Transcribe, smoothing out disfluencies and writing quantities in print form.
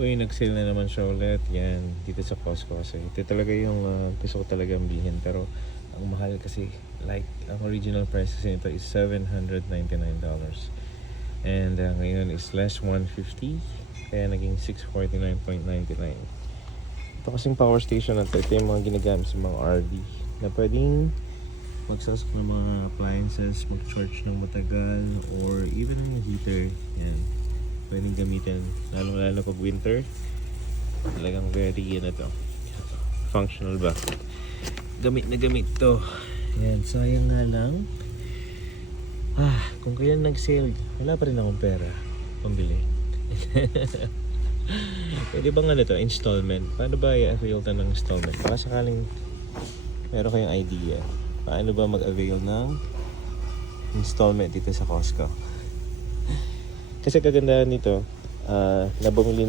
Uy, nag-sale na naman siya ulit. Yan, dito sa Costco kasi. Ito talaga yung gusto ko talagang bilhin. Pero, ang mahal kasi. Like, ang original price kasi nito is $799. And ngayon is less $150. Kaya naging $649.99. Ito kasing power station na ito. Ito yung mga ginagamit sa mga RV. Na pwedeng magsasok ng mga appliances, mag-charge ng matagal, or even yung heater. Yan. Pwedeng gamitin, lalo pag winter. Talagang very na to. Functional ba? Gamit na gamit to. Yan, sayang nga lang. Kung kailan nag-sale, wala pa rin akong pera pambili. Pwede bang ano to, installment? Paano ba i-avail to ng installment? Baka sakaling meron kayong idea. Paano ba mag-avail ng installment dito sa Costco? Kasi kagandahan nito, na bumili na